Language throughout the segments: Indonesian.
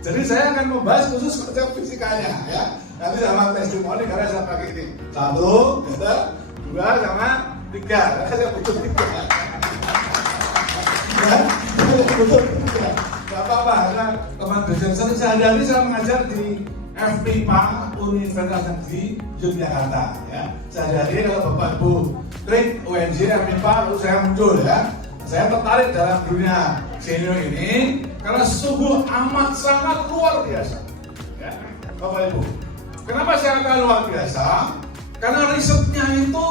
Jadi saya akan membahas khusus konsep fisikanya ya. Nanti sama testimoni karena saya pakai ini 1, 2, sama 3. Karena saya butuh 3. Ya, butuh 3. Gak apa-apa, karena teman dosen sehari-hari saya mengajar di FMIPA Universitas Negeri Yogyakarta ya. Sehari-hari kalau Bapak Ibu klik UNJ FMIPA lalu saya muncul ya. Saya tertarik dalam dunia senior ini karena sungguh amat sangat luar biasa ya. Bapak Ibu, kenapa saya katakan luar biasa? Karena risetnya itu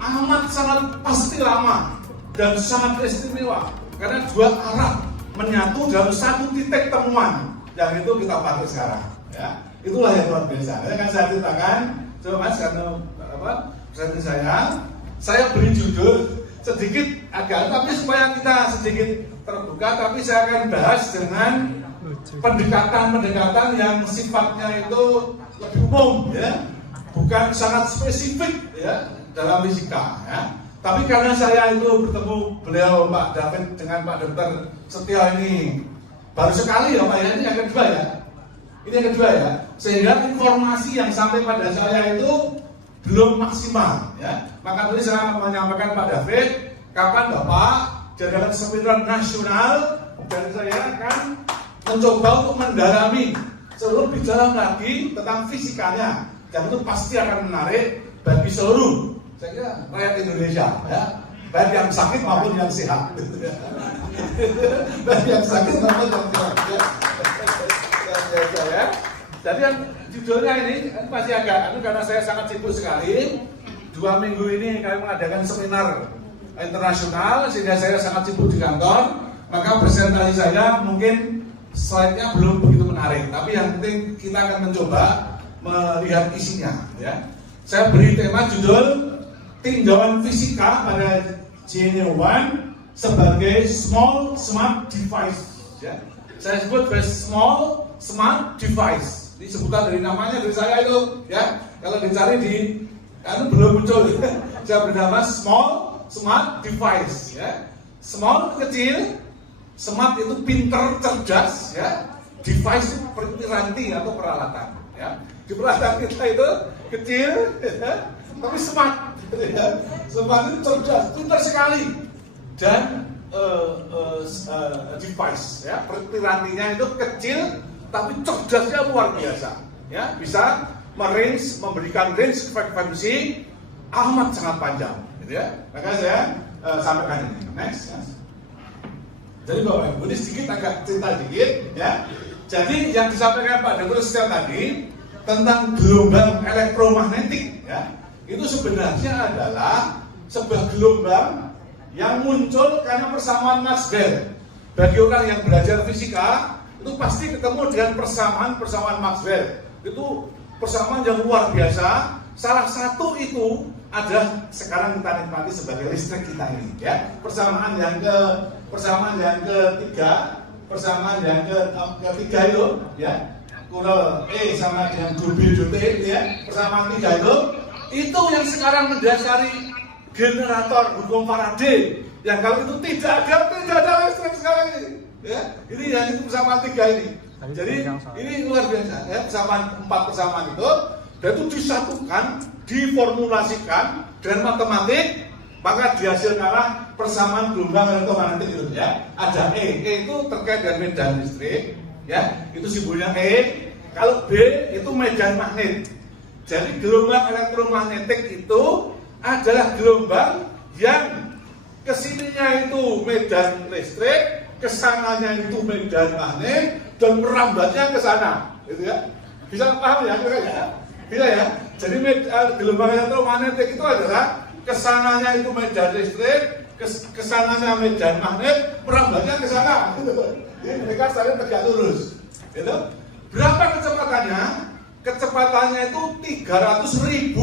amat sangat pasti lama dan sangat istimewa karena dua arah menyatu dalam satu titik temuan yang itu kita pakai sekarang ya. Itulah yang luar biasa. Ya kan saya ceritakan, coba Mas karena presentasi saya beri judul sedikit agak, tapi supaya kita sedikit terbuka, tapi saya akan bahas dengan pendekatan-pendekatan yang sifatnya itu lebih umum ya, bukan sangat spesifik ya dalam fisika ya. Tapi karena saya itu bertemu beliau Pak David dengan Pak Dr. Setia ini baru sekali ya Pak ya, ini yang kedua ya. Ini yang kedua ya, sehingga informasi yang sampai pada saya itu belum maksimal ya. Maka tadi saya menyampaikan Pak David, kapan Bapak jadikan seminar nasional dan saya akan mencoba untuk mendalami lebih dalam lagi tentang fisikanya dan itu pasti akan menarik bagi seluruh saya kira rakyat Indonesia ya, baik yang sakit maupun yang sehat. Baik yang sakit maupun yang sehat ya. Jadi yang judulnya ini masih agak karena saya sangat sibuk sekali. 2 minggu ini kami mengadakan seminar internasional sehingga saya sangat sibuk di kantor. Maka presentasi saya mungkin slide-nya belum begitu menarik, tapi yang penting kita akan mencoba melihat isinya ya. Saya beri tema judul tinjauan fisika pada GNU 1 sebagai small smart device ya. Saya sebut sebagai small smart device. Ini sebutan dari namanya dari saya itu ya. Kalau dicari di belum muncul. Saya bernama small smart device ya. Small itu kecil, smart itu pinter, cerdas ya. Device itu piranti atau peralatan ya. Di peralatan kita itu kecil ya, tapi smart ya. Smart itu cerdas, pinter sekali. Dan device ya, pirantinya itu kecil tapi cerdasnya luar biasa ya, bisa memberikan range frekuensi amat sangat panjang gitu ya. Maka saya sampaikan ini next ya. Jadi Bapak Ibu ini sedikit agak cerita sedikit ya. Jadi yang disampaikan Pak Dr. Setia tadi tentang gelombang elektromagnetik ya, itu sebenarnya adalah sebuah gelombang yang muncul karena persamaan Maxwell. Bagi orang yang belajar fisika itu pasti ketemu dengan persamaan Maxwell. Itu persamaan yang luar biasa. Salah satu itu adalah sekarang kita nikmati sebagai listrik kita ini ya. Persamaan yang ketiga itu ya. Kurel E sama dengan Gobi T ya. Persamaan 3 itu yang sekarang mendasari generator hukum Faraday yang kalau itu tidak ada listrik sekarang ini ya. Ini yang itu persamaan 3 ini. Jadi ini luar biasa ya, persamaan 4 persamaan itu dan itu disatukan, diformulasikan dengan matematik, maka dihasilkanlah persamaan gelombang elektromagnetik itu ya. Ada E itu terkait dengan medan listrik ya, itu simbolnya E. Kalau B itu medan magnet. Jadi gelombang elektromagnetik itu adalah gelombang yang kesininya itu medan listrik, kesananya itu medan magnet, dan merambatnya ke sana, gitu ya. Bisa paham ya? Bisa ya? Jadi gelombang elektromagnetik itu adalah kesananya itu medan listrik, kesananya medan magnet, merambatnya ke sana. Jadi mereka saling tegak lurus. Gitu. Berapa kecepatannya? Kecepatannya itu 300.000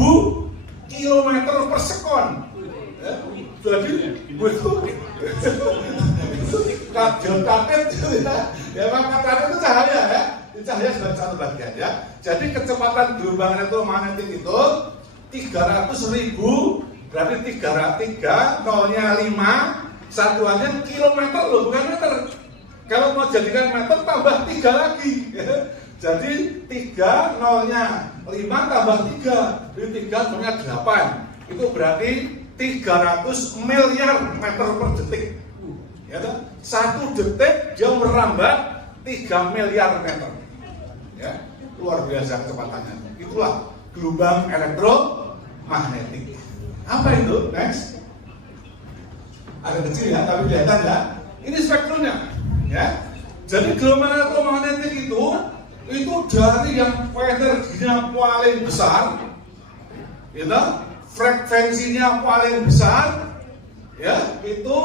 kilometer per sekon. Ya. Jadi itu kaget ya. Ya memang kaget itu cahaya ya. Cahaya sebagai satu bagian ya. Jadi kecepatan gelombang elektromagnetik itu 300.000, berarti 3 nolnya 5, satuannya kilometer loh, bukan meter. Kalau mau jadikan meter tambah 3 lagi. Jadi 3 nolnya 5 tambah 3, jadi 3 nolnya 8. Itu berarti 300 miliar meter per detik. Ya, 1 detik dia merambat 3 miliar meter. Ya, luar biasa kecepatannya. Itulah gelombang elektromagnetik. Apa itu? Next. Agak kecil ya, tapi kelihatan ya. Ini spektrumnya. Ya. Jadi gelombang elektromagnetik itu dari yang energinya paling besar, gitu, frekuensinya paling besar, ya, itu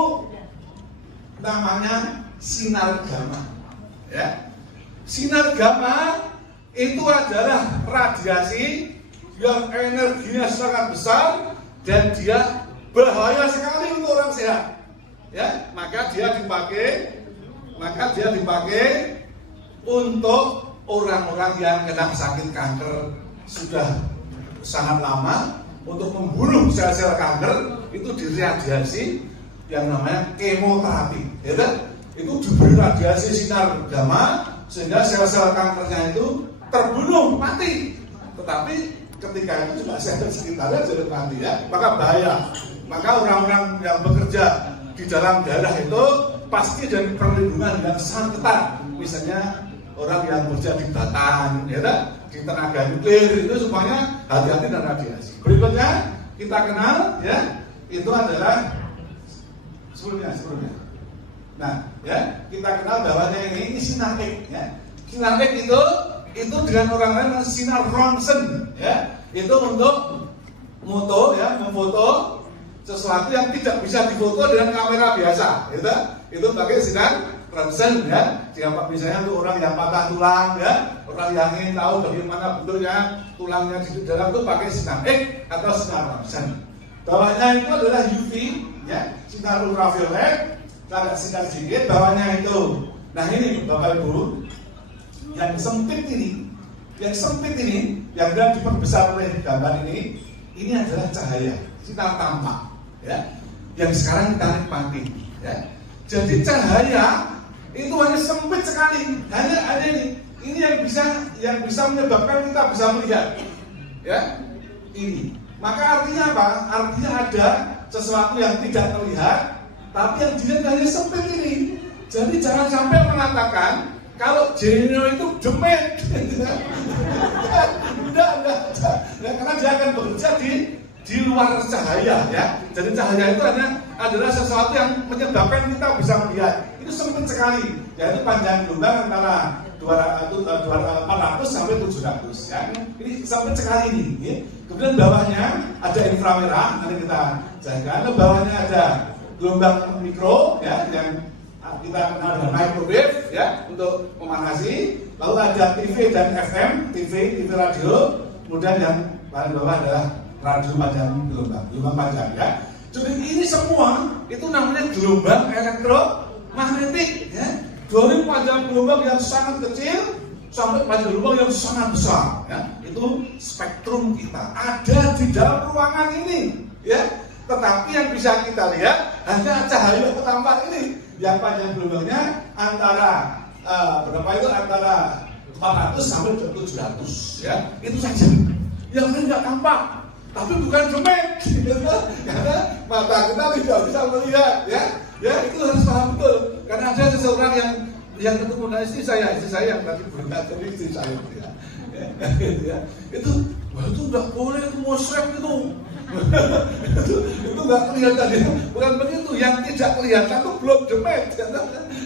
namanya sinar gamma. Ya. Sinar gamma itu adalah radiasi yang energinya sangat besar dan dia bahaya sekali untuk orang sehat. Ya, maka dia dipakai untuk orang-orang yang kena sakit kanker sudah sangat lama, untuk membunuh sel-sel kanker itu diradiasi yang namanya kemoterapi. Ya, itu diberi radiasi sinar gamma sehingga sel-sel kankernya itu terbunuh, mati. Tetapi ketika itu juga sel sekitarnya jadi mati, ya, maka bahaya. Maka orang-orang yang bekerja di dalam daerah itu pasti dari perlindungan yang sangat ketat. Misalnya orang yang bekerja di Batan, ya, di tenaga nuklir itu semuanya hati-hati dengan radiasi. Berikutnya kita kenal, ya, itu adalah sebelumnya. Nah, ya, kita kenal bahwanya ini sinar X, ya. Sinar X itu dengan orang lain sinar Ronsen, ya. Itu untuk memfoto sesuatu yang tidak bisa difoto dengan kamera biasa, gitu. Itu pakai sinar Ronsen, ya. Jika misalnya untuk orang yang patah tulang, ya, orang yang ingin tahu bagaimana bentuknya tulangnya di dalam itu pakai sinar X atau sinar Ronsen. Bawahnya itu adalah UV, ya, sinar ultraviolet. Agak sinar sedikit, bawahnya itu. Nah ini Bapak Ibu, yang sempit ini, yang diperbesar oleh gambar ini adalah cahaya, sinar tampak, ya, yang sekarang kita nikmati, ya. Jadi cahaya itu hanya sempit sekali, hanya ini yang bisa menyebabkan kita bisa melihat, ya, ini. Maka artinya apa? Artinya ada sesuatu yang tidak terlihat, tapi yang dilihat hanya sempit ini. Jadi jangan sampai mengatakan kalau Genio itu demit. Enggak. Karena dia akan bekerja di luar cahaya, ya. Jadi cahaya itu adalah sesuatu yang menyebabkan kita bisa melihat. Itu sempit sekali. Yaitu panjang gelombang antara 400 sampai 700, ya. Ini sempit sekali ini, ya. Kemudian bawahnya ada inframerah, nanti kita jaga. Bawahnya ada gelombang mikro, ya, yang kita kenal dengan microwave, ya, untuk memanasi. Lalu ada TV dan FM, TV radio. Kemudian yang paling bawah adalah radio panjang gelombang panjang, ya. Jadi ini semua itu namanya gelombang elektromagnetik, ya. Dari panjang gelombang yang sangat kecil sampai panjang gelombang yang sangat besar, ya. Itu spektrum kita ada di dalam ruangan ini, ya. Tetapi yang bisa kita lihat hanya cahaya ketampak ini. Yang panjang gelombangnya antara antara 400 sampai 700, ya. Itu saja. Yang lain nggak tampak. Tapi bukan demit, karena mata kita tidak bisa melihat, ya. Ya, itu harus paham betul. Karena ada seseorang yang ketemu dengan istri saya yang tadi berangkat dari istri saya, ya. Ya. Itu nggak boleh, itu musrek itu. Itu nggak kelihatan, ya. Bukan begitu, yang tidak kelihatan itu belum demit,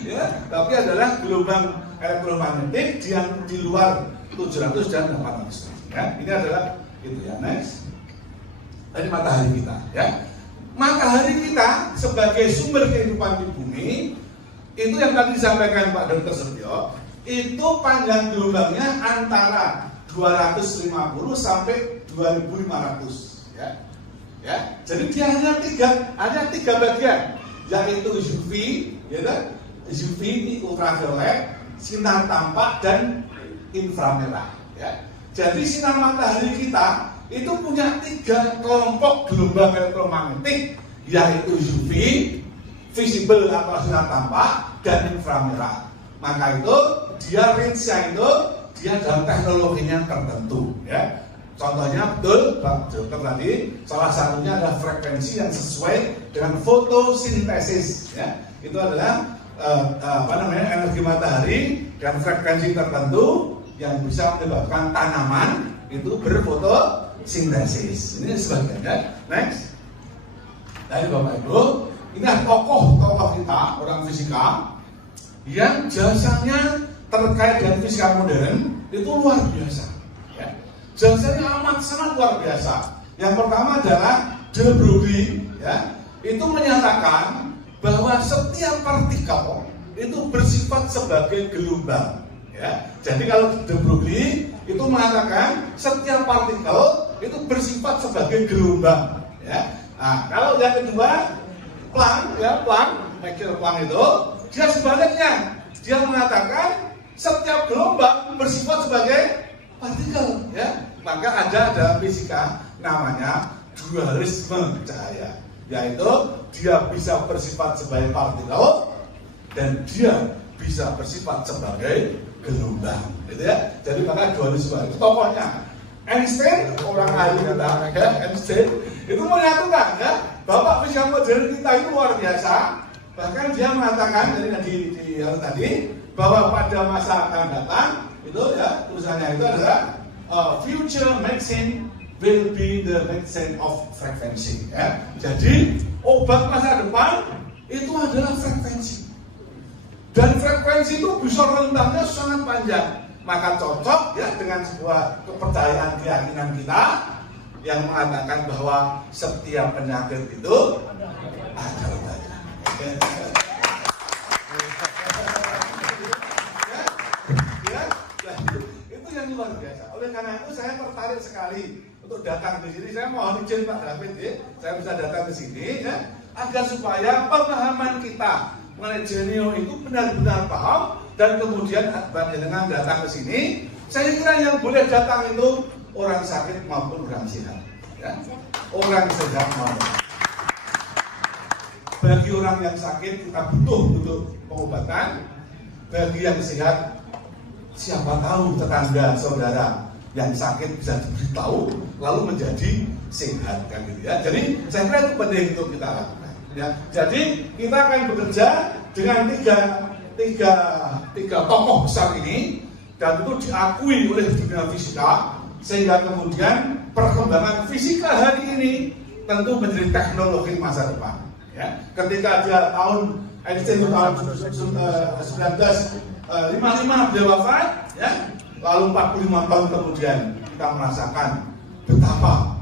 ya. Tapi adalah gelombang elektromagnetik yang di luar 700 dan 800, ya. Ini adalah itu, ya. Next. Ini matahari kita, ya. Matahari kita sebagai sumber kehidupan di bumi itu yang tadi disampaikan Pak Dr. Setio, itu panjang gelombangnya antara 250 sampai 2500, ya. Ya, jadi dia hanya tiga bagian, yaitu UV, ya, UV ini ultraviolet, sinar tampak dan inframerah, ya. Jadi sinar matahari kita itu punya 3 kelompok gelombang elektromagnetik, yaitu UV, visible atau sinar tampak, dan inframerah. Maka itu dia range-nya itu dia dalam teknologinya tertentu, ya. Contohnya betul Pak Dokter tadi, salah satunya adalah frekuensi yang sesuai dengan fotosintesis, ya. Itu adalah energi matahari dan frekuensi tertentu yang bisa menyebabkan tanaman itu berfotosintesis. Ini sebagiannya. Next. Nah, Bapak Ibu, ini tokoh-tokoh kita, orang fisika yang jasanya terkait dengan fisika modern itu luar biasa. Ya. Jasanya amat sangat luar biasa. Yang pertama adalah De Broglie, ya, itu menyatakan bahwa setiap partikel itu bersifat sebagai gelombang. Ya. Jadi kalau De Broglie itu mengatakan setiap partikel itu bersifat sebagai gelombang. Ya. Nah, kalau yang kedua, Planck, ya, Michael Planck itu, dia sebaliknya, dia mengatakan setiap gelombang bersifat sebagai partikel, ya. Maka ada dalam fisika namanya dualisme cahaya, yaitu dia bisa bersifat sebagai partikel dan dia bisa bersifat sebagai gelombang, gitu ya. Jadi maka dualisme itu tokohnya. Einstein, orang ahli kata, ya, Einstein itu menyatukan, ya, bapak fisika modern kita itu luar biasa. Bahkan dia mengatakan dari tadi bahwa pada masa akan datang itu, ya, tulisannya itu adalah future medicine will be the medicine of frequency, ya. Jadi obat masa depan itu adalah frekuensi, dan frekuensi itu bisa rentangnya sangat panjang. Maka cocok, ya, dengan sebuah kepercayaan keyakinan kita yang mengatakan bahwa setiap penyakit itu ada obatnya. Itu yang luar biasa. Oleh karena itu saya tertarik sekali untuk datang di sini. Saya mohon izin Pak David, ya, saya bisa datang ke sini, ya, agar supaya pemahaman kita mengenai Genio itu benar-benar paham. Dan kemudian dengan datang ke sini, saya kira yang boleh datang itu orang sakit maupun orang sehat, ya. Orang sehat maupun. Bagi orang yang sakit kita butuh pengobatan. Bagi yang sehat, siapa tahu tetangga saudara yang sakit bisa diberitahu lalu menjadi sehat, kan, gitu, ya. Jadi saya kira itu penting untuk kita lakukan, ya. Jadi kita akan bekerja dengan tiga tokoh besar ini, dan itu diakui oleh dunia fisika, sehingga kemudian perkembangan fisika hari ini tentu menjadi teknologi masa depan, ya. Ketika dia Einstein tahun 1955 dia wafat, ya, lalu 45 tahun kemudian kita merasakan betapa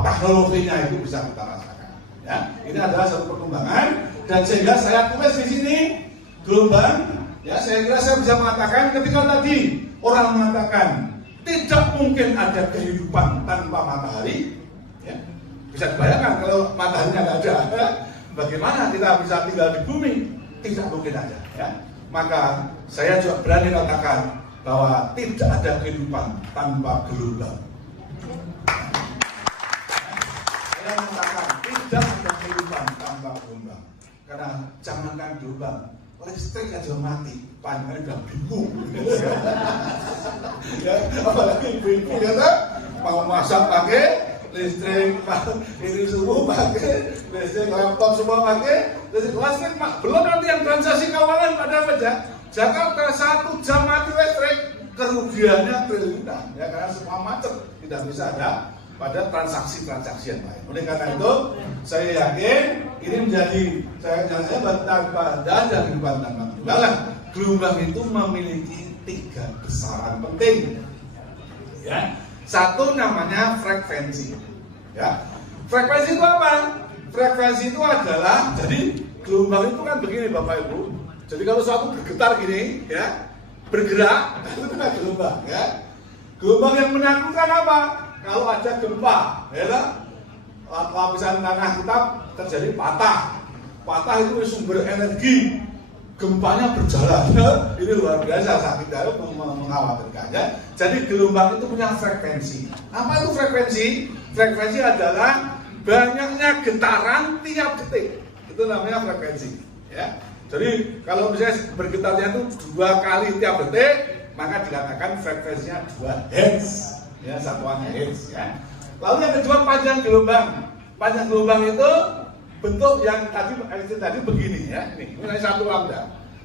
teknologinya itu bisa kita rasakan, ya. Ini adalah satu perkembangan, dan sehingga saya tulis di sini gelombang, ya, saya kira saya bisa mengatakan ketika tadi orang mengatakan tidak mungkin ada kehidupan tanpa matahari, ya, bisa dibayangkan kalau mataharinya nggak ada, bagaimana kita bisa tinggal di bumi? Tidak mungkin ada, ya. Maka saya juga berani katakan bahwa tidak ada kehidupan tanpa gelombang. Saya mengatakan tidak ada kehidupan tanpa gelombang, karena jangankan gelombang, listrik aja mati, panjangnya udah bingung. Ya, apalagi ibu-ibu, ya, mau masak pakai listrik, ini semua pakai listrik, laptop semua pakai listrik, belum nanti yang transaksi kawalan pada apa, ya? Jakarta 1 jam mati listrik, kerugiannya triliunan, ya, karena semua macet, tidak bisa ada pada transaksi-transaksi yang lain. Oleh karena itu, saya yakin ini menjadi saya tanpa dan kehidupan tanpa gelombang. Gelombang itu memiliki 3 besaran penting, ya. Satu namanya frekuensi, ya. Frekuensi itu apa? Frekuensi itu adalah, jadi gelombang itu kan begini Bapak Ibu. Jadi kalau suatu bergetar gini, ya, bergerak, itu kan gelombang, ya. Gelombang yang menakutkan apa? Kalau ada gempa, ya, lapisan tanah kita terjadi patah itu sumber energi, gempanya berjalan, ya. Ini luar biasa, sakit dari mengkhawatirkan, ya. Jadi gelombang itu punya frekuensi. Apa itu frekuensi? Frekuensi adalah banyaknya getaran tiap detik, itu namanya frekuensi, ya. Jadi kalau misalnya bergetarnya itu 2 kali tiap detik, maka dikatakan frekuensinya 2 Hz, ya, satuan Hz, ya. Lalu yang kedua panjang gelombang. Panjang gelombang itu bentuk yang tadi begini, ya. Ini misalnya 1 lambda.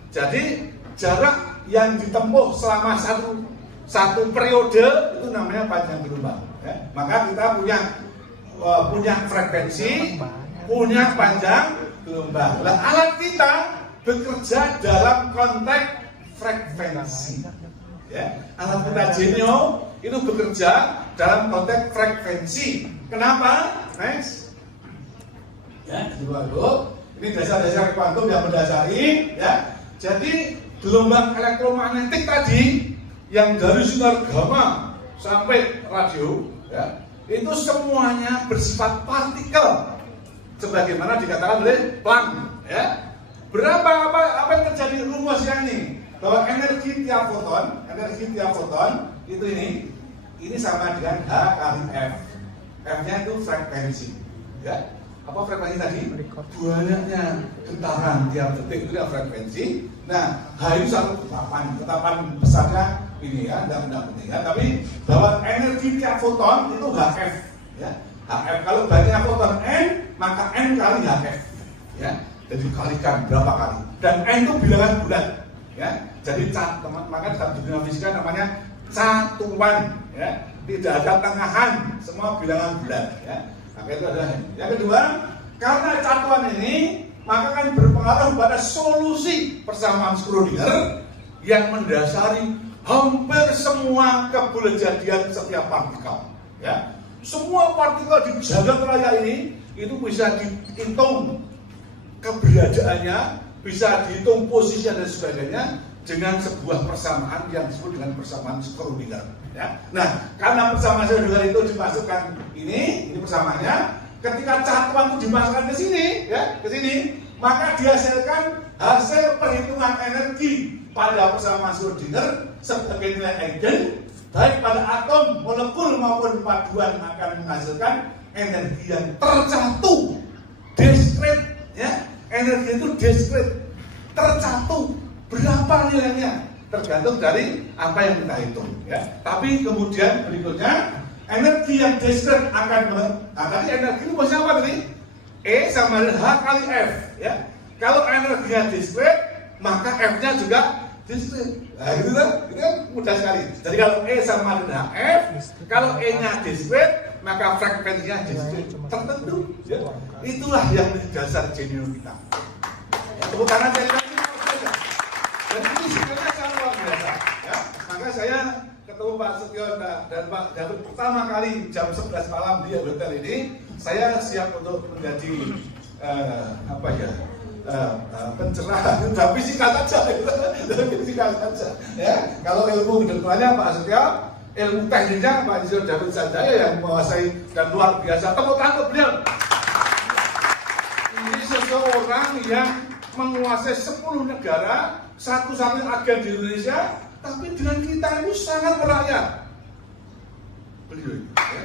Jadi jarak yang ditempuh selama satu periode itu namanya panjang gelombang, ya. Maka kita punya frekuensi, punya panjang gelombang. Nah, alat kita bekerja dalam konteks frekuensi, ya. Alat kita Genio itu bekerja dalam konteks frekuensi. Kenapa? Next. Ya, dulu. Ini dasar-dasar kuantum yang mendasari, ya. Jadi gelombang elektromagnetik tadi yang dari sinar gamma sampai radio, ya, itu semuanya bersifat partikel, sebagaimana dikatakan oleh Planck, ya. Apa yang terjadi rumusnya ini? Bahwa energi tiap foton itu ini sama dengan H kali F. F-nya itu frekuensi, ya. Apa frekuensi tadi? Banyaknya getaran tiap detik itu adalah frekuensi. Nah, H itu satu ketetapan besarnya ini, ya, tidak penting, ya. Tapi bahwa energi tiap foton itu HF, ya. HF kalau banyaknya foton N, maka N kali HF, ya. Jadi kalikan berapa kali? Dan N itu bilangan bulat, ya. Jadi maka dalam dunia fisika namanya satuan, ya. Tidak ada tengahan, semua bilangan bulat, ya. Maka itu adalah yang kedua, karena satuan ini maka kan berpengaruh pada solusi persamaan Schrödinger yang mendasari hampir semua kebolehjadian setiap partikel, ya. Semua partikel di jagat raya ini itu bisa dihitung keberadaannya, bisa dihitung posisi dan sebagainya dengan sebuah persamaan yang disebut dengan persamaan Schrödinger, ya. Nah, karena persamaan Schrödinger itu dimasukkan ini persamaannya, ketika satuan itu dimasukkan ke sini, ya, ke sini, maka dihasilkan hasil perhitungan energi pada persamaan Schrödinger sebagai nilai Eigen, baik pada atom, molekul maupun paduan akan menghasilkan energi yang tercatu, diskret, ya. Energi itu diskret, tercatu. Berapa nilainya? Tergantung dari apa yang kita hitung, ya. Tapi kemudian berikutnya, energi yang diskret akan tadi energi itu maksudnya apa tadi? E sama dengan H kali F, ya. Kalau energinya diskret, maka F-nya juga diskret. Nah, gitu kan? Itu kan mudah sekali. Jadi kalau E sama dengan F, kalau E-nya diskret, maka frekuensinya diskret tertentu, ya. Itulah yang menjadi dasar Genio kita. Ya, tepuk tangan saya lagi. Dan ini sebenarnya sangat luar biasa, ya. Maka saya ketemu Pak Setio dan Pak David pertama kali jam 11 malam di hotel ini, saya siap untuk menjadi pencerah, tapi fisika saja, ya. Kalau ilmu kedepannya Pak Setio, ilmu tekniknya Pak Yusuf David Sanjaya yang menguasai dan luar biasa. Tepuk tangan beliau. Ini seseorang yang menguasai 10 negara, satu-satunya agen di Indonesia, tapi dengan kita itu sangat merakyat. Beliau, ya,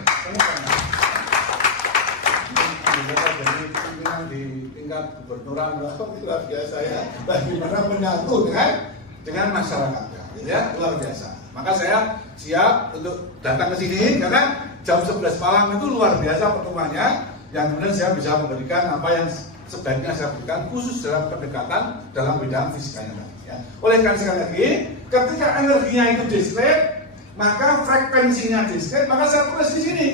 jadi pimpinan di tingkat gubernuran, luar biasa, ya. Bagaimana menyatu dengan masyarakat, ya, luar biasa. Maka saya siap untuk datang ke sini karena jam 11 malam itu luar biasa pertemuannya, yang kemudian saya bisa memberikan apa yang sebaiknya saya berikan khusus dalam pendekatan dalam bidang fisikanya, ya. Oleh karena sekali lagi, ketika energinya itu diskret, maka frekuensinya diskret, maka saya tulis di sini.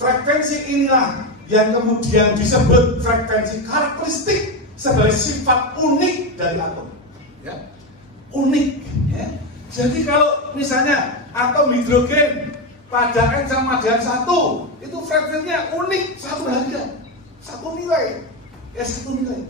Frekuensi inilah yang kemudian disebut frekuensi karakteristik sebagai sifat unik dari atom, ya. Unik, ya. Jadi kalau misalnya atom hidrogen pada N sama dengan 1, itu frekuensinya unik, satu harga, satu nilai, ya, satu nilai.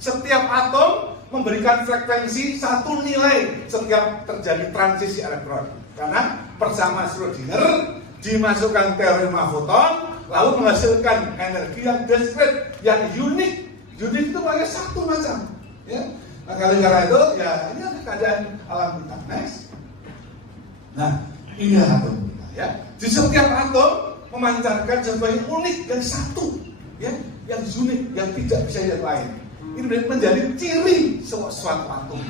Setiap atom memberikan frekuensi satu nilai setiap terjadi transisi elektron. Karena persamaan Schrödinger dimasukkan teorema foton, lalu menghasilkan energi yang diskret, yang unik. Unik itu makanya satu macam, ya. Nah, karena itu, ya, ini adalah keadaan alam kita. Next. Nah, ini atom kita, ya. Di setiap atom memancarkan sesuatu yang unik dan satu, ya, yang unik, yang tidak bisa yang lain. ini menjadi ciri suatu atom.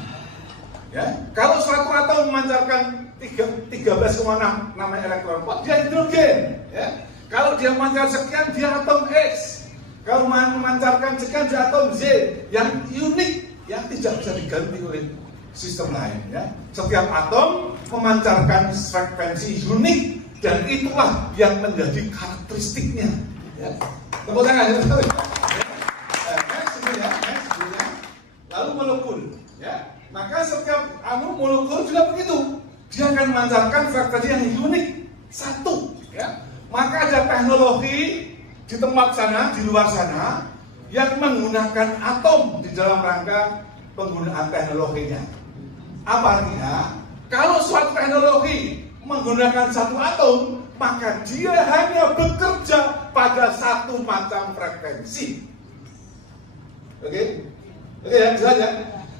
Ya, kalau suatu atom memancarkan 13,6 namanya elektron, dia hidrogen. Ya, kalau dia memancarkan sekian, dia atom X. Kalau memancarkan sekian, dia atom Z yang unik, yang tidak bisa diganti oleh sistem lain. Ya, setiap atom memancarkan frekuensi unik dan itulah yang menjadi karakteristiknya. Ya, tepuk tangan. Lalu molekul, ya. Maka setiap molekul juga begitu. Dia akan memancarkan frekuensi yang unik satu, ya. Maka ada teknologi di tempat sana, di luar sana yang menggunakan atom di dalam rangka penggunaan teknologinya. Apa artinya? Kalau suatu teknologi menggunakan satu atom, maka dia hanya bekerja pada satu macam frekuensi. Oke? Oke ya, jelas ya.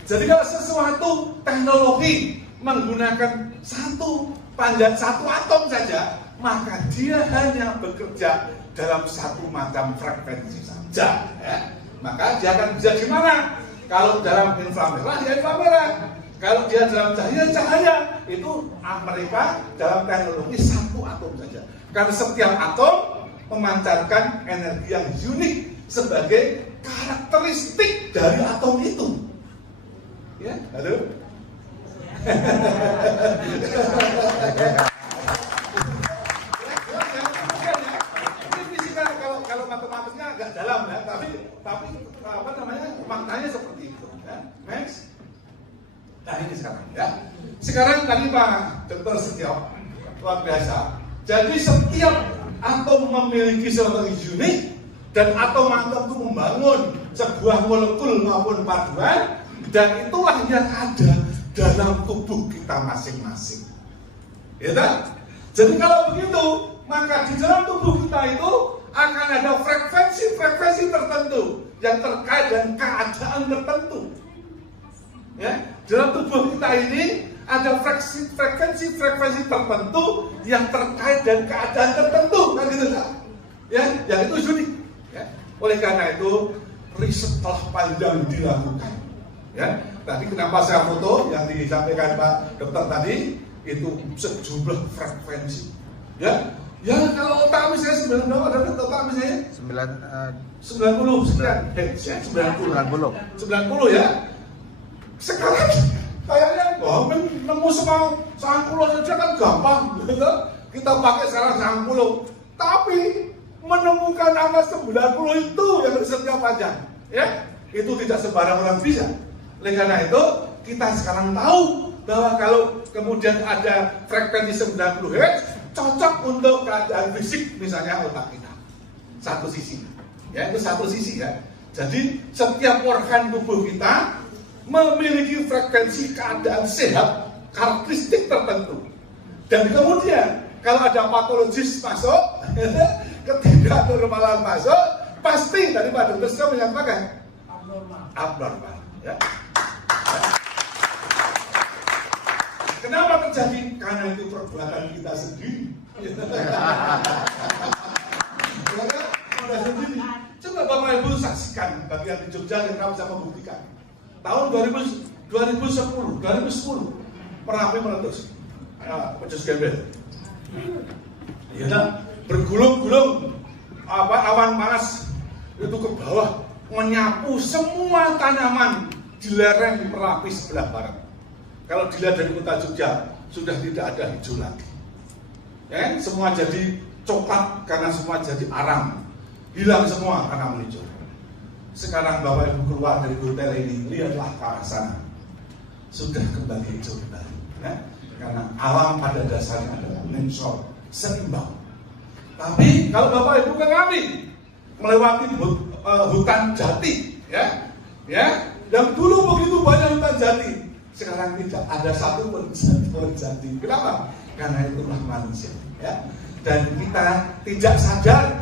Jadi kalau sesuatu teknologi menggunakan satu atom saja, maka dia hanya bekerja dalam satu macam frekuensi saja. Ya. Maka dia akan bisa gimana? Kalau dalam inframerah, dia inframerah. Kalau dia dalam cahaya, itu mereka dalam teknologi satu atom saja. Karena setiap atom memancarkan energi yang unik sebagai karakteristik dari atom itu. Ya, halo. Ini fisika kalau matematiknya agak dalam ya, tapi apa namanya maknanya seperti itu. Ya. Next. Nah ini sekarang ya. Sekarang tadi Pak Dr. Setio luar biasa. Jadi setiap atom memiliki sesuatu yang unik dan atom-atom itu membangun sebuah molekul maupun paduan. Dan itulah yang ada dalam tubuh kita masing-masing. Ya kan? Jadi kalau begitu, maka di dalam tubuh kita itu akan ada frekuensi tertentu yang terkait dengan keadaan tertentu. Ya, dalam tubuh kita ini ada frekuensi tertentu yang terkait dengan keadaan tertentu, kan gitu kan? Ya, yang itu unik. Ya. Oleh karena itu, riset telah panjang dilakukan. Ya, tadi kenapa saya foto yang disampaikan Pak Dokter tadi itu sejumlah frekuensi. Ya, ya kalau otak misalnya 90 ada otak misalnya 90 ya. Sekarang kayaknya nemu semua 90 saja kan gampang, gitu. Kita pakai sekarang 90, tapi menemukan angka 90 itu yang risetnya panjang, ya itu tidak sembarang orang bisa. Oleh karena itu, kita sekarang tahu bahwa kalau kemudian ada frekuensi 90 Hz, cocok untuk keadaan fisik, misalnya otak kita. Satu sisi. Ya, itu satu sisi ya. Jadi, setiap organ tubuh kita memiliki frekuensi keadaan sehat, karakteristik tertentu. Dan kemudian, kalau ada patologis masuk, ketidaknormalan masuk, pasti tadi Pak Dokter sudah menyampaikan abnormal. Ya. Kenapa terjadi? Karena itu perbuatan kita sendiri. Coba Bapak Ibu saksikan bagian di Jogja yang bisa membuktikan. Tahun 2010 Merapi meletus. Pecus gembel. Ya, bergulung-gulung awan panas itu ke bawah menyapu semua tanaman di lereng Merapi sebelah barat. Kalau dilihat dari kota Jogja, sudah tidak ada hijau lagi. Ya, semua jadi coklat karena semua jadi arang. Hilang semua karena hijau. Sekarang Bapak Ibu keluar dari hotel ini, lihatlah ke arah sana. Sudah kembali hijau kembali. Ya? Karena alam pada dasarnya adalah natural, seimbang. Tapi kalau Bapak Ibu ke kami, melewati hutan jati, ya, yang dulu begitu banyak hutan jati, sekarang tidak ada satu pun jati. Kenapa? Karena itulah manusia, ya. Dan kita tidak sadar,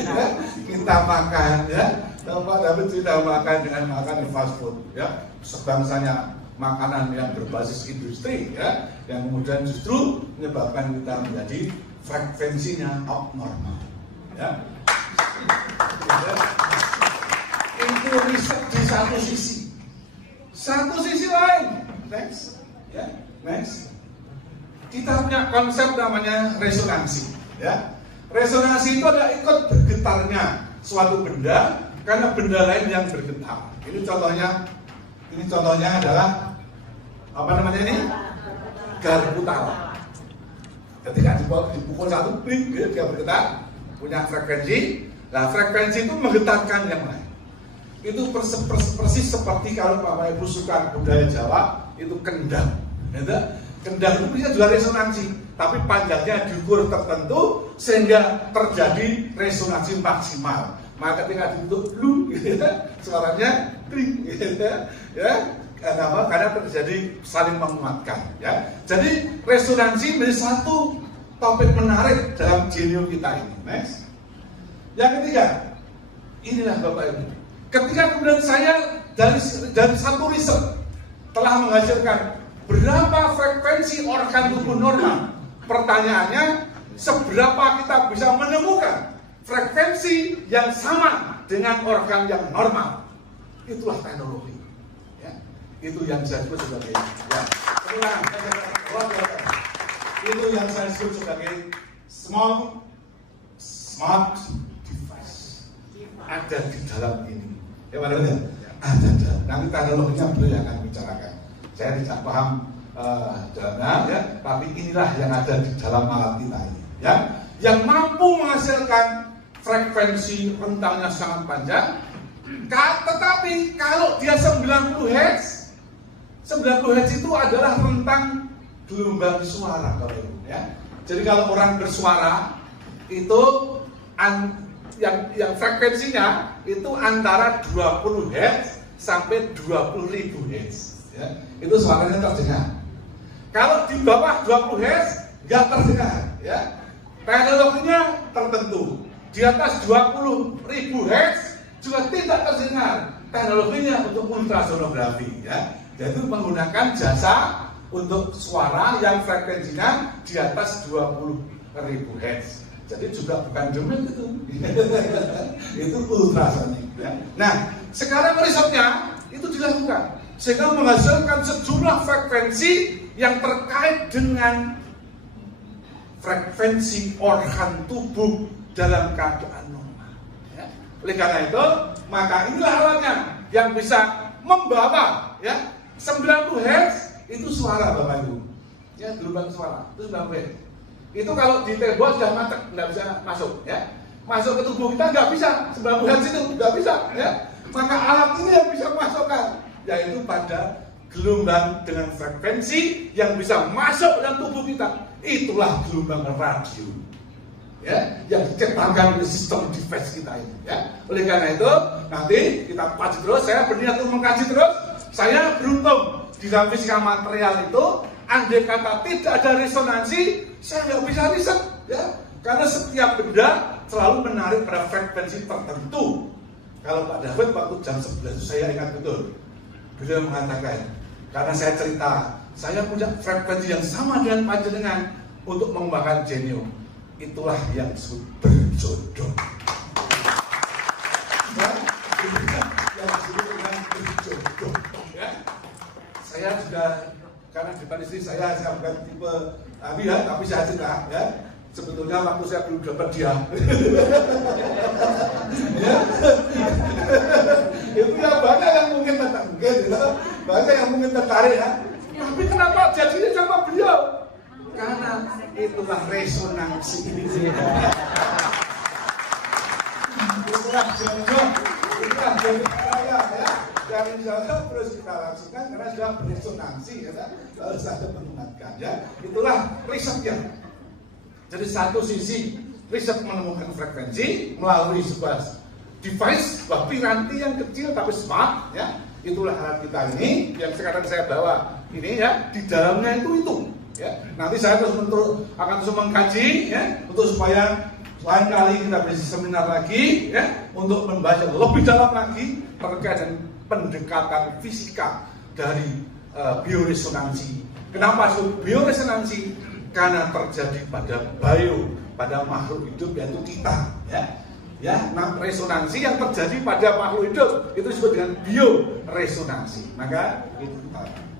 ya, kita makan, ya. Bapak David tidak makan dengan makan fast food, ya. Sebangsanya makanan yang berbasis industri, ya, yang kemudian justru menyebabkan kita menjadi frekuensinya abnormal, ya. itu riset di satu sisi. Satu sisi lain, next, ya, next. Kita punya konsep namanya resonansi, ya. Resonansi itu adalah ikut bergetarnya suatu benda karena benda lain yang bergetar. Ini contohnya adalah apa namanya ini? Garpu tala. Ketika dipukul satu, bling, dia bergetar, punya frekuensi. Nah, frekuensi itu menggetarkan yang lain. Itu persis seperti kalau Bapak Ibu suka budaya Jawa, itu kendang. Kendang itu bisa juga resonansi, tapi panjangnya diukur tertentu sehingga terjadi resonansi maksimal. Maka ketika ditutup blue, suaranya kling, ya. Karena terjadi saling menguatkan, ya. Jadi resonansi menjadi satu topik menarik dalam Genio kita ini. Next. Yang ketiga, inilah Bapak Ibu. Ketika kemudian saya dari satu riset telah menghasilkan berapa frekuensi organ tubuh normal. Pertanyaannya, seberapa kita bisa menemukan frekuensi yang sama dengan organ yang normal? Itulah teknologi. Ya. Itu yang saya sebut sebagai itu yang saya sebut sebagai smart device. Ada di dalam ini. Ya, ada. Nanti teknologinya beliau yang akan bicarakan. Saya tidak paham dalamnya, ya, tapi inilah yang ada di dalam alat kita ini, ya, yang mampu menghasilkan frekuensi rentangnya sangat panjang. Tetapi kalau dia 90 Hz, 90 Hz itu adalah rentang gelombang suara, ya. Jadi kalau orang bersuara itu yang frekuensinya itu antara 20 Hz sampai 20.000 Hz, ya. Itu suaranya terdengar. Kalau di bawah 20 Hz nggak terdengar, ya. Teknologinya tertentu. Di atas 20.000 Hz juga tidak terdengar. Teknologinya untuk ultrasonografi, ya. Yaitu menggunakan jasa untuk suara yang frekuensinya di atas 20.000 Hz. Jadi juga bukan demit itu. Itu ultrasonik, ya. Nah, sekarang risetnya itu dilakukan sehingga menghasilkan sejumlah frekuensi yang terkait dengan frekuensi organ tubuh dalam keadaan normal, ya. Oleh karena itu, maka inilah alatnya yang bisa membawa, ya, 90 Hz itu suara Bapak Ibu, ya, gelombang suara itu 90 Hz. Itu kalau di tembok sudah macet, nggak bisa masuk, ya. Masuk ke tubuh kita nggak bisa, 90 Hz itu nggak bisa, ya. Maka alat ini yang bisa masukkan, yaitu pada gelombang dengan frekuensi yang bisa masuk dalam tubuh kita. Itulah gelombang radio, ya, yang diciptakan oleh sistem device kita ini, ya. Oleh karena itu, nanti kita kaji terus. Saya berniat untuk mengkaji terus. Saya beruntung di dalam fisika material itu, andai kata tidak ada resonansi, saya nggak bisa riset, ya. Karena setiap benda selalu menarik pada frekuensi tertentu. Kalau Pak David waktu jam 11 saya ingat betul, beliau mengatakan, karena saya cerita, saya punya frekuensi yang sama dengan panjenengan untuk mengembangkan Genio. Itulah yang disebut berjodoh. Yang disebut dengan berjodoh, ya. Saya sudah, karena di depan istri saya bukan tipe ya, tapi saya cerita, ya. Sebetulnya waktu saya belum dapat dia. Ya. Itu ya banyak yang mungkin banyak yang mungkin tertarik, ya. Tapi kenapa jadinya sama beliau? Karena itulah resonansi ini. Itulah jodoh, itulah jodoh saya, ya. Dan insya Allah terus kita langsungkan karena sudah beresonansi, ya. Harus ada menguatkan, ya. Itulah risetnya. Jadi satu sisi riset menemukan frekuensi melalui sebuah device, sebuah piranti yang kecil tapi smart, ya. Itulah alat kita ini yang sekarang saya bawa ini, ya. Di dalamnya itu, ya. Nanti saya akan terus mengkaji, ya, untuk supaya lain kali kita bisa seminar lagi, ya, untuk membahas lebih dalam lagi terkait dengan pendekatan fisika dari bioresonansi. Kenapa disebut bioresonansi? Karena terjadi pada pada makhluk hidup yaitu kita, ya. Ya, nah, resonansi yang terjadi pada makhluk hidup itu disebut dengan bioresonansi. Maka itu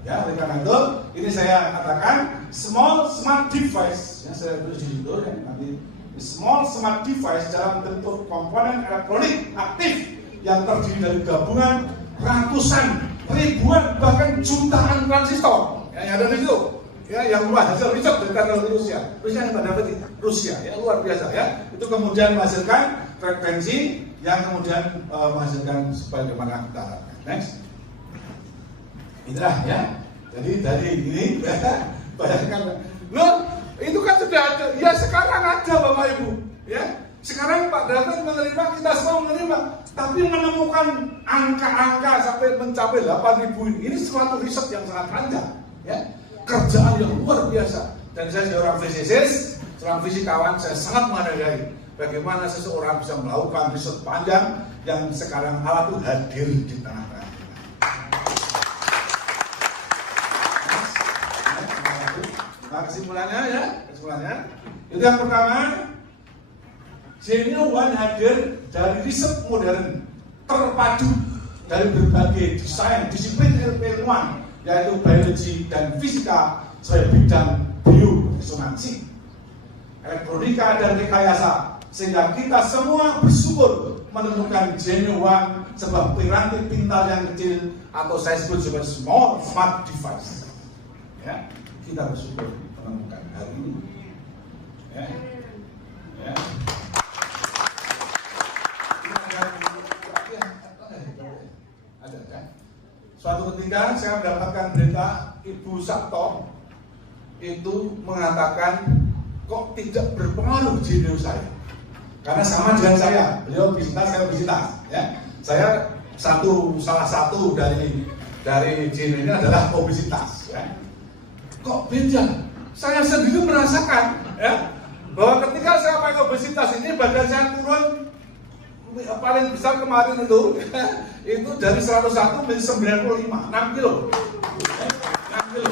ya, oleh karena itu ini saya katakan small smart device. Ya, saya tulis di situ ya, nanti small smart device dalam bentuk komponen elektronik aktif yang terdiri dari gabungan ratusan, ribuan, bahkan jutaan transistor yang ada di situ. Ya, yang luar hasil riset dari teknologi Rusia. Rusia yang pada berarti Rusia, ya luar biasa ya. Itu kemudian menghasilkan frekuensi yang kemudian menghasilkan sebagaimana kita harapkan. Next. Inilah ya. Jadi dari ini bayangkan, loh itu kan sudah ada. Ya sekarang ada Bapak Ibu. Ya sekarang Pak David menerima, kita semua menerima. Tapi menemukan angka-angka sampai mencapai 8.000 ini suatu riset yang sangat panjang. Ya. Kerjaan yang luar biasa. Dan saya seorang fisikis, seorang fisikawan, saya sangat menghargai bagaimana seseorang bisa melakukan riset panjang yang sekarang alat itu hadir di tengah-tengah. Nah kesimpulannya ya, itu yang pertama, Genuine hadir dari riset modern terpadu dari berbagai desain disiplin ilmuwan, yaitu biologi dan fisika sebagai bidang bioresonansi, elektronika dan rekayasa, sehingga kita semua bersyukur menemukan Genuine, sebuah piranti pintar yang kecil atau saya sebut sebagai small smart device. Ya, kita bersyukur menemukan hari ini. Ya, ya. Ada kan? Suatu ketika saya mendapatkan berita Ibu Sabto itu mengatakan kok tidak berpengaruh jenius saya, karena sama dengan saya, beliau obesitas, saya obesitas. Ya, saya salah satu dari gene ini adalah obesitas. Ya. Kok beda? Saya sendiri merasakan, ya, bahwa ketika saya pakai obesitas ini badan saya turun paling besar kemarin itu dari 101 menjadi 95, 6 kilo. 6 kilo.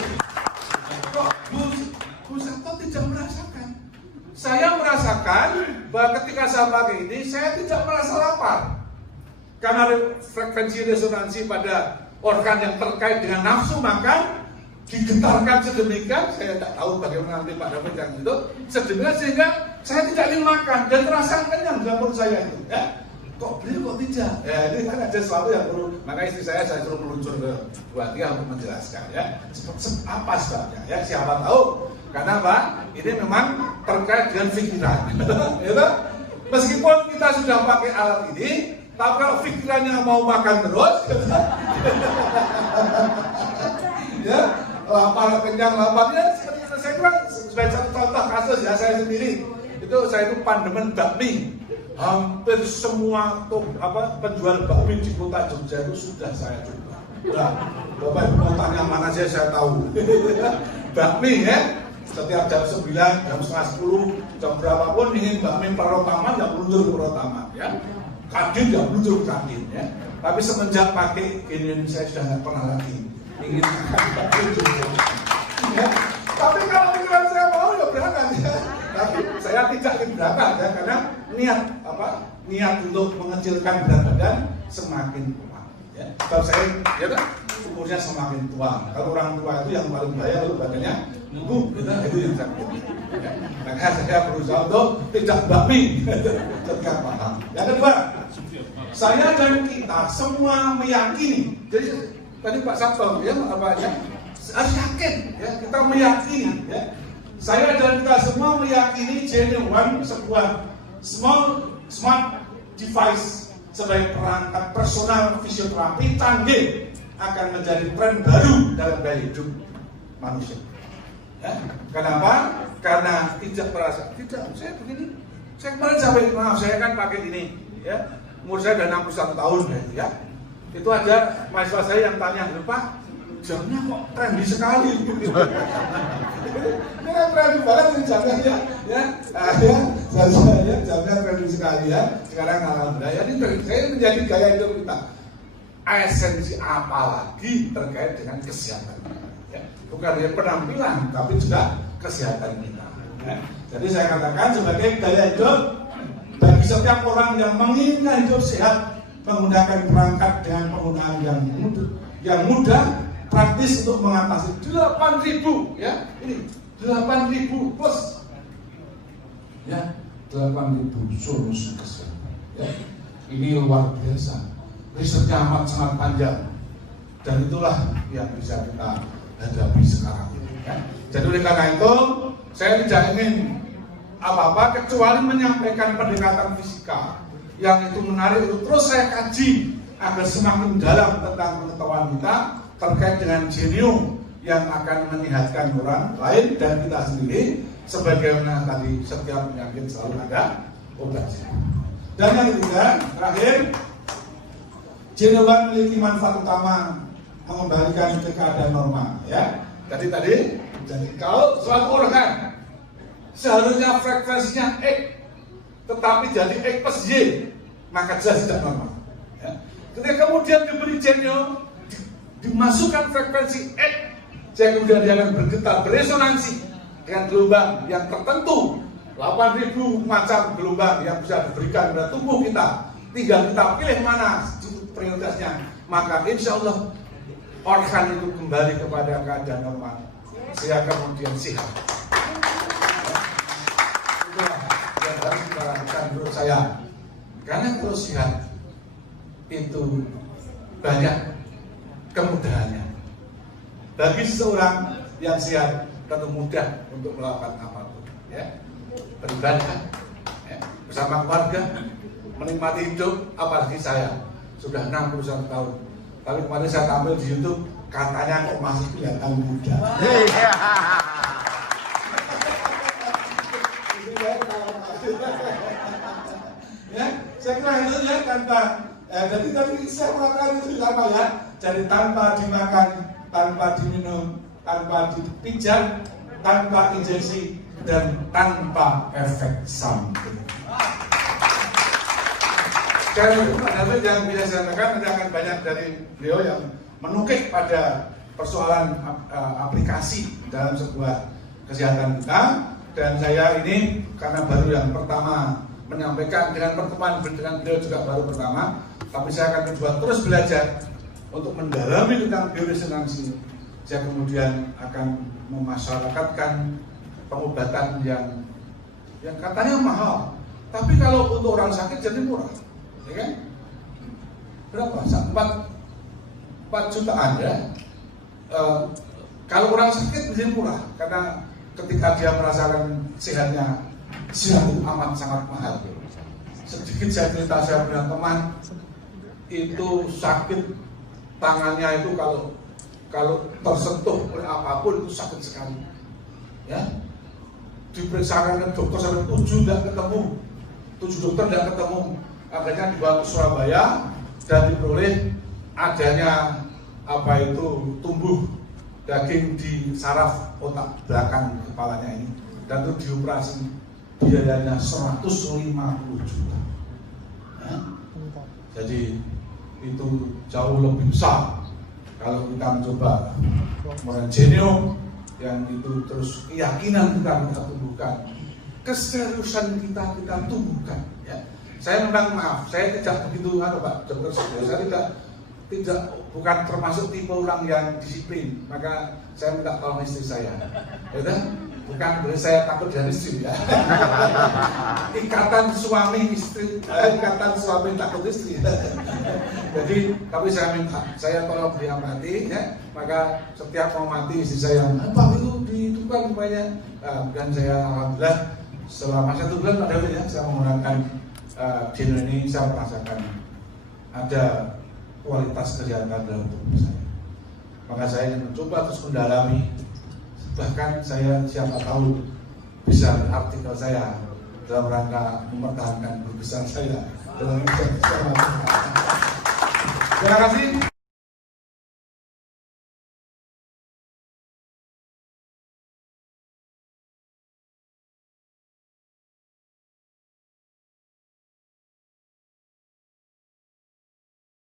Kok Bu Sabto tidak merasakan? Saya merasakan bahwa ketika saya pakai ini, saya tidak merasa lapar. Karena frekuensi resonansi pada organ yang terkait dengan nafsu makan digetarkan sedemikian, saya tidak tahu bagaimana nanti Pak David yang itu, sedemikian sehingga saya tidak ingin makan dan terasa kenyang dalam perut saya itu. Ya. Kok beliau kok tidak? Ya, ini kan ada sesuatu yang perlu. Maka istri saya suruh meluncur ke Buatia untuk menjelaskan ya. Apa sebabnya? Ya, siapa tahu? Karena Pak, ini memang terkait dengan pikiran. Ya, meskipun kita sudah pakai alat ini, tapi kalau pikirannya mau makan terus, ya, lapar kenyang laparnya. Saya kira sebagai satu contoh kasus ya, saya sendiri itu saya itu pandemen bakmi. Hampir semua penjual bakmi di kota Jogja itu sudah saya coba. Nah, Bapak Ibu mau tanya mana saya tahu. Bakmi ya, setiap jam 9, jam setengah 10, jam berapapun ingin bakmi Perotama, yang meluncur ke Perotama ya. Kadin yang meluncur ke Kadin ya. Tapi semenjak pakai gini saya sudah nggak pernah lagi ingin bakmi Jogja. Ya. Tapi kalau pikiran saya mau ya berangkat ya. Tapi saya tidak ingin berangkat ya, karena niat untuk mengecilkan berat badan semakin kuat. Ya. Kalau saya ya kan umurnya semakin tua. Kalau orang tua itu yang paling bahaya kalau badannya nunggu, itu yang sakit. Ya. Maka saya berusaha untuk tidak bakmi, tetap paham. Yang kedua, saya dan kita semua meyakini. Jadi tadi Pak Sabto ya harus yakin ya, kita meyakini ya. Saya dan kita semua meyakini Genuine, sebuah smart device sebagai perangkat personal fisioterapi canggih akan menjadi tren baru dalam gaya hidup manusia. Ya. Kenapa? Karena tidak merasa saya begini. Saya kemarin sampai maaf saya kan pakai ini, ya. Umur saya sudah 61 tahun ya. Itu ada mahasiswa saya yang tanya, Pak, jamnya kok trendy sekali. Ini kan trendy banget ini jamnya ya. Jamnya trendy sekali ya. Sekarang alhamdulillah ya, ini saya menjadi gaya hidup kita. Esensi apalagi terkait dengan kesehatan kita. Ya. Bukan hanya penampilan, tapi juga kesehatan kita. Ya. Jadi saya katakan sebagai gaya hidup bagi setiap orang yang menginginkan hidup sehat menggunakan perangkat dengan penggunaan yang mudah, praktis untuk mengatasi 8.000 ya. Ini 8.000 plus ya, 8.000 solusi kesehatan ya. Ini luar biasa, risetnya amat sangat panjang dan itulah yang bisa kita hadapi sekarang ya. Jadi oleh karena itu saya tidak ingin apa-apa kecuali menyampaikan pendekatan fisika yang itu menarik, itu terus saya kaji agar semakin dalam tentang pengetahuan kita terkait dengan genome yang akan menyehatkan orang lain dan kita sendiri. Sebagaimana tadi, setiap penyakit selalu ada obatnya. Dan yang ketiga, terakhir, genome memiliki manfaat utama mengembalikan ke keadaan normal ya. Jadi kalau suatu organ seharusnya frekuensinya X, tetapi jadi X plus Y, maka jelas tidak normal ya. Ketika kemudian diberi genome, dimasukkan frekuensi X, saya kemudian dia akan bergetar, beresonansi dengan gelombang yang tertentu, 8.000 macam gelombang yang bisa diberikan pada tubuh kita. Tinggal kita pilih mana prioritasnya, maka insya Allah organ itu kembali kepada keadaan normal, sehingga kemudian sehat. Itulah yang harus kita lakukan menurut saya. Karena kalau sehat itu banyak kemudahannya. Bagi seseorang yang sehat tentu mudah untuk melakukan apapun ya. Beribadah ya, bersama keluarga, menikmati hidup. Apalagi saya sudah 61 tahun, tapi kemarin saya tampil di YouTube katanya kok masih kelihatan muda. Ya, saya kira itu ya tanpa jadi tadi saya melakukan itu apa ya, jadi tanpa dimakan, tanpa diminum, tanpa dipijat, tanpa injeksi, dan tanpa efek samping. Dan yang bisa saya sampaikan, nanti akan banyak dari beliau yang menukik pada persoalan aplikasi dalam sebuah kesehatan kita. Dan saya ini karena baru yang pertama menyampaikan dengan pertemuan dengan beliau juga baru pertama, tapi saya akan mencoba terus belajar untuk mendalami tentang bioresonansi. Saya kemudian akan memasyarakatkan pengobatan yang katanya mahal, tapi kalau untuk orang sakit jadi murah, ya kan? Berapa? 4 jutaan ya. Kalau orang sakit jadi murah, karena ketika dia merasakan sehatnya, sehat itu amat sangat mahal. Sedikit saya cerita, saya punya teman itu sakit tangannya itu kalau tersentuh oleh apapun itu sakit sekali ya. Diperiksakan ke dokter sampai 7 dokter tidak ketemu. Akhirnya dibawa ke Surabaya dan diperoleh adanya tumbuh daging di saraf otak belakang kepalanya ini, dan itu dioperasi, biayanya 150 juta ya. Jadi itu jauh lebih besar kalau kita mencoba menggunakan genome yang itu, terus keyakinan kita tumbuhkan, keseriusan kita tumbuhkan ya. Saya memang maaf, saya tidak begitu Pak Dokter, saya tidak bukan termasuk tipe orang yang disiplin, maka saya minta tolong istri saya ya, bukan berarti saya takut dari istri ya. Ikatan suami istri, ikatan suami takut istri. Jadi, tapi saya minta, saya tolong diamati ya. Maka setiap mau mati istri saya, Pak itu ditukar rupanya. Dan saya alhamdulillah selama 1 bulan pada ya, saya menggunakan genome ini, saya merasakan ada kualitas kesehatan dalam tubuh saya. Maka saya ingin mencoba terus mendalami. Bahkan saya siapa tahu bisa artikel saya dalam rangka mempertahankan guru besar saya dalam terima kasih.